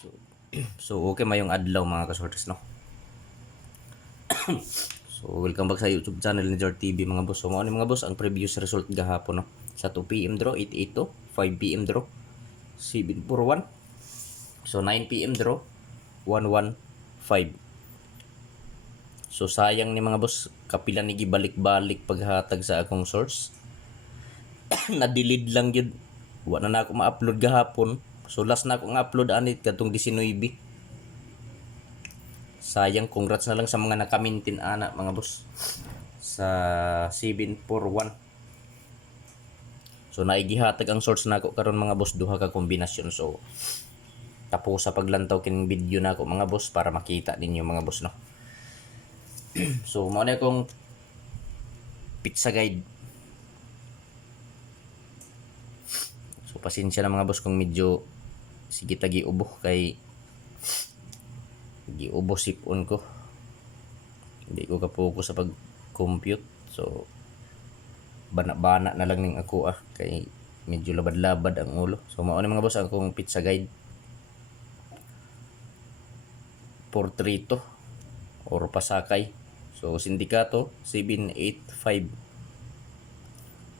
So, so okay mayong adlaw mga kasortes no. So welcome back sa YouTube channel ni Jar TV mga boss. So mao ni mga boss ang previous result gahapon no. Sa 2 PM draw 882, 5 PM draw 741. So 9 PM draw 115. So sayang ni mga boss kapila ni gibalik-balik paghatag sa akong source. Na-delete lang yun. Wala na ako ma-upload gahapon. So last na akong upload anit katong 19. Sayang, congrats na lang sa mga nakamintin ana mga boss sa 741. So naigihatag ang source nako karon mga boss duha ka kombinasyon. So tapos sa paglantaw kining video nako mga boss para makita ninyo mga boss no. So mao na akong pizza guide. So pasensya na mga boss kung medyo sige tagi ubo kay giubo sipon ko, hindi ko kapokus sa pag-compute. So bana-bana na lang ning ako kay medyo labad-labad ang ulo. So mao ni mga boss akong pizza guide 432 or pasakay. So sindikato 785,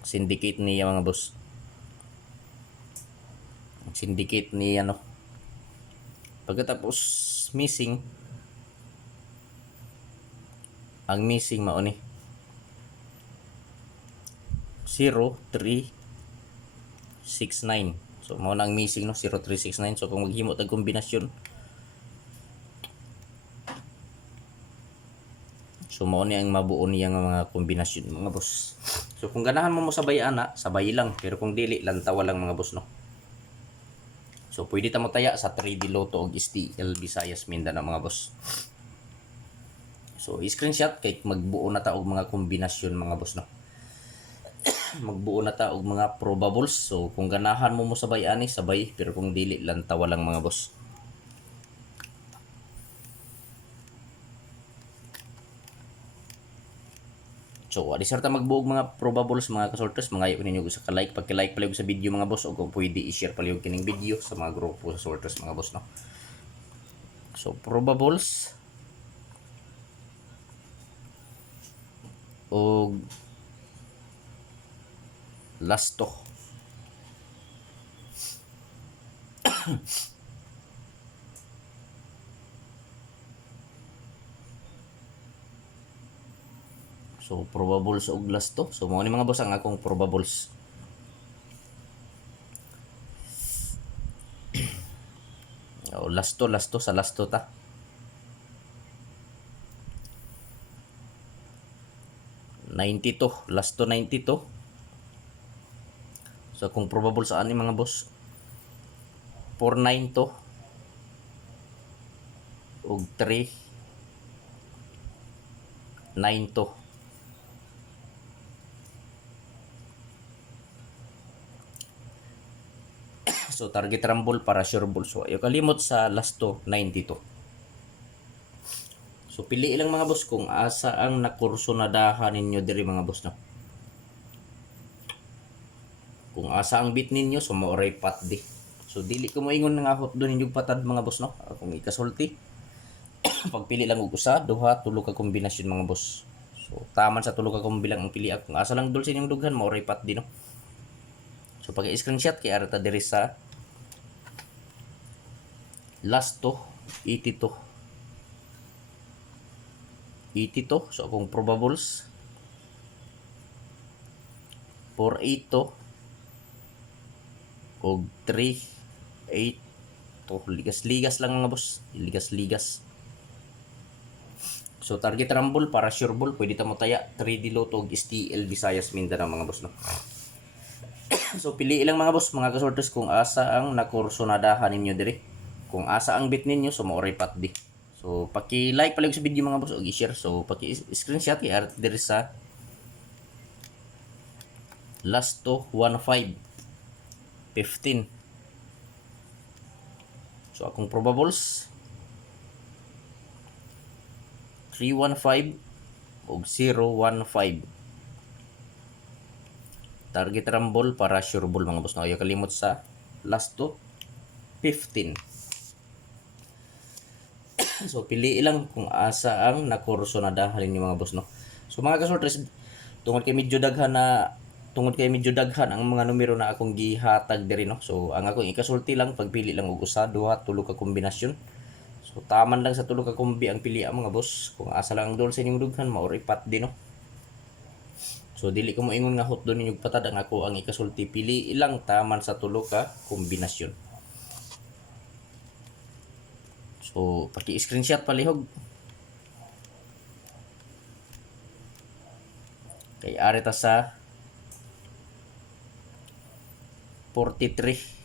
syndicate niya mga boss, syndicate ni ano. Pagkatapos missing, ang missing mao ni 0369. So mao na ang missing no, 0369. So kung maghimo tag kombinasyon, so mao ni ang mabuo niya nga mga kombinasyon mga boss. So kung ganahan mo sabay ana, sabay lang, pero kung dili lantawa lang mga boss no. So pwede ta mo taya sa 3D Lotto og STL Visayas Mindanao mga boss. So screenshot kay magbuo na ta og mga kombinasyon mga boss no. Magbuo na ta og mga probables. So kung ganahan mo sabay ani, sabay, pero kung dili lantawa lang mga boss. So, adi sarta magbuog mga probables mga kasorters, mga ayo ninyo sa ka-like, pagka-like pala sa video mga boss, o kung pwede i-share pala yung kining video sa mga grupo sa sorters mga boss no. So, probables o lasto. So, probables og lasto. So, mao ni mga boss ang akong probables. O, lasto sa lasto ta. Lasto 92. So, kung probable sa ani mga boss, 49 to og 3 9 to. So target rumble para sure ball. So ayo kalimot sa lasto 92. So pili lang mga boss kung asa ang nakurso na daha ninyo diri mga boss no. Kung asa ang bit ninyo, so maoray pat di. So dili ko moingon nga hot do ninyo patad mga boss no. Kung ikasulti pagpili lang og usa, duha, tulo ka kombinasyon mga boss. So taman sa tulo ka kombilang ang pili kung asa lang dul sa inyong dughan maoray pat di no. So pag screenshot kay arata diri sa lasto 82. So kung probables 48 og 38 to, ligas-ligas lang mga boss, ligas-ligas. So target rumble para sure ball, pwede ta mo taya 3D Lotto og STL Visayas Mindanao mga boss no. So pili lang mga boss mga kasorters kung asa ang nakurso na daha ninyo diri. Kung asa ang bit ninyo, so maoray pat di. So paki-like pala sa video mga boss og i-share. So paki-screenshot i-art diri sa lasto 15. So akong probables 315 og 015. Target rumble para sure ball mga boss. Ayaw kalimot sa lasto 15. So pili lang kung asa ang nakursunadahan ninyo mga boss no. So mga kasortres, tungod kay medyo daghan ang mga numero na akong gihatag diri no. So ang akong ikasulti lang pagpili lang og usa, duha, tulo ka kombinasyon. So taman lang sa tulo ka kombi ang pili mga boss. Kung asa lang ang dol sa inyong dughan mao ipat din no. So dili ko mo ingon nga hot do ninyo patad ang ako ang ikasulti, pili ilang taman sa tulo ka kombinasyon. So paki-screenshot palihog. Kay ari ta sa 43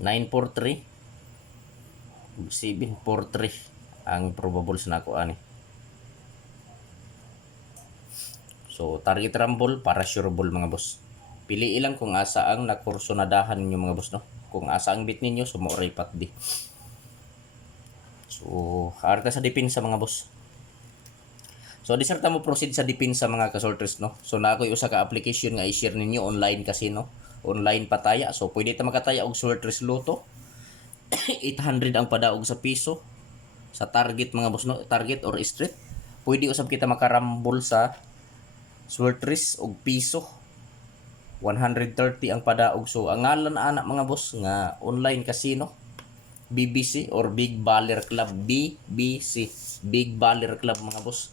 943 743 ang probables na ako ani. So target rumble para sure ball mga boss. Pili ilang kung asa ang nakursunadahan ninyo mga boss no. Kung asa ang bit ninyo so mauray pat di. So arta sa depensa mga boss. So disarta mo proceed sa depensa mga kasolters no. So na ako'y usa ka application nga i-share ninyo online kasi no. Online pataya. So pwede ta makataya og solters loto. 800 ang padaog sa piso sa target mga boss no, target or street. Pwede usab kita makarambol sa solters og piso. 130 ang padaog. So ang ngalan ana mga boss nga online casino BBC or Big Baller Club, BBC, Big Baller Club mga boss.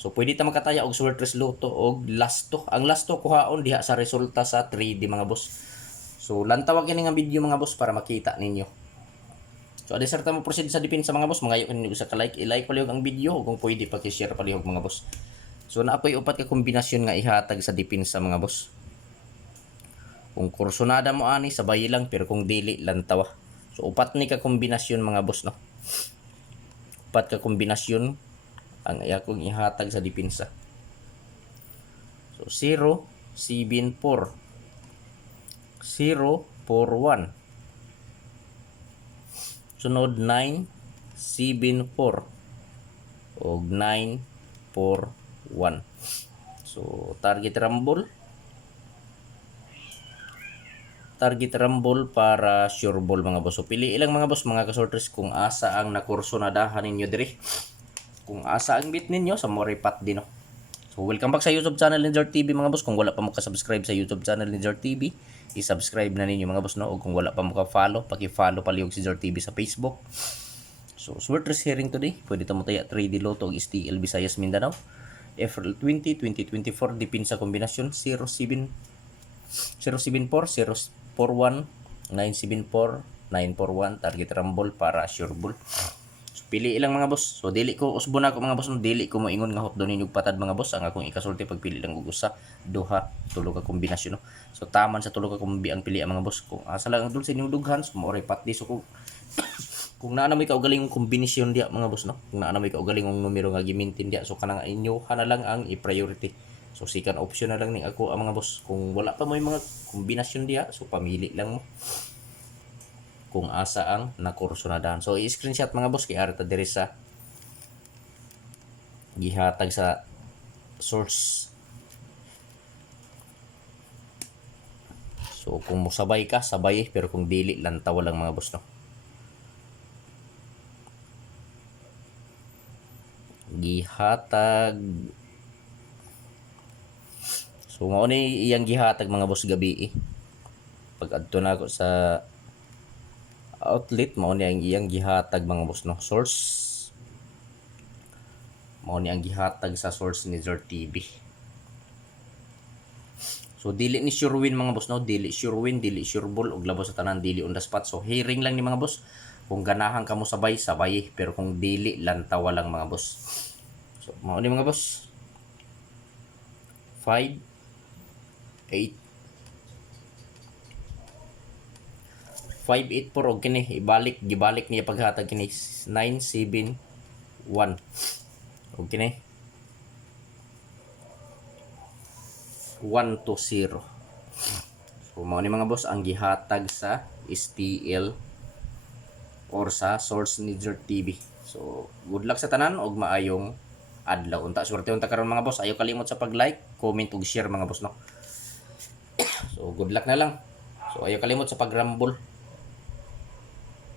So pwede ta makataya og solters loto og lasto. Ang lasto kuhaon diha sa resulta sa 3D mga boss. So lantawag kini nga video mga boss para makita ninyo. So adisarta mo proceed sa depensa mga boss, mangayo kini usa ka like, i-like palihog ang video ug kung pwede paki-share palihog mga boss. So na ako'y upat ka kombinasyon nga ihatag sa depensa mga boss. Kung kursunada mo ani sabay lang pero kung dili lantawa. So upat ni ka kombinasyon mga boss no. Upat ka kombinasyon ang akong ihatag sa depensa. So 0, 7, 4. 0, 4, 1. Sunod 9, 7, 4. O 9, 4, 1. So target rumble. Target rumble para sure ball mga boss. So pili ilang mga boss mga kasorters kung asa ang nakursunadahan ninyo diri. Kung asa ang bit ninyo sa moripat din no. So welcome back sa YouTube channel ni Jart TV mga boss. Kung wala pa mo ka-subscribe sa YouTube channel ni Jart TV, i-subscribe na ninyo mga boss no. O kung wala pa mo ka-follow, paki-follow palihog si Jart TV sa Facebook. So Swertres hearing today, pwede ta mo taya 3D Lotto og STL Visayas Mindanao. April 20, 2024 depensa kombinasyon 074 041 974 941 target rumble para sure ball. Pili ilang mga boss. So dili ko usbo na ako mga boss, dili ko moingon nga hot do ninyo patad mga boss. Ang akong ikasulti pagpili lang og usa, duha, tulo ka kombinasyon no. So taman sa tulo ka kombi ang pili mga boss. Kung asa lang ang dul sa inyong dughan, so mo pati so kung naa na may kaugalingong kombinasyon dia mga boss no. Kung naa na may kaugalingong numero nga gi-maintain dia, so kanang inyo na lang ang i-priority. So second option na lang ni ako ang mga boss. Kung wala pa mo yung mga kombinasyon dia, so pamili lang mo kung asa ang nakursunadahan. So i-screenshot mga boss kay arta diri sa gihatag sa source. So kung musabay ka, sabay, pero kung dili lantaw lang mga boss no. Gihatag. So mao ni iyang gihatag mga boss gabi pag adto na ako sa outlet, mao ni ang iyang gihatag mga boss no. Source mao ni ang gihatag sa source ni Jart TV. So dili ni sure win mga boss no, dili sure win, dili sure ball og labos sa tanan, dili on the spot. So hearing lang ni mga boss. Kung ganahan ka mo sabay, sabay, pero kung dili lantawa lang mga boss. So mao ni mga boss. 5 8 584 og kini gibalik niya paghatag kini 971 og kini 120. So mao ni mga boss ang gihatag sa STL or sa source ni Jart TV. So good luck sa tanan og maayong adlaw. Unta swerte unta karon mga boss. Ayo kalimot sa pag-like, comment ug share mga boss no. So good luck na lang. So ayo kalimot sa pag-rumble.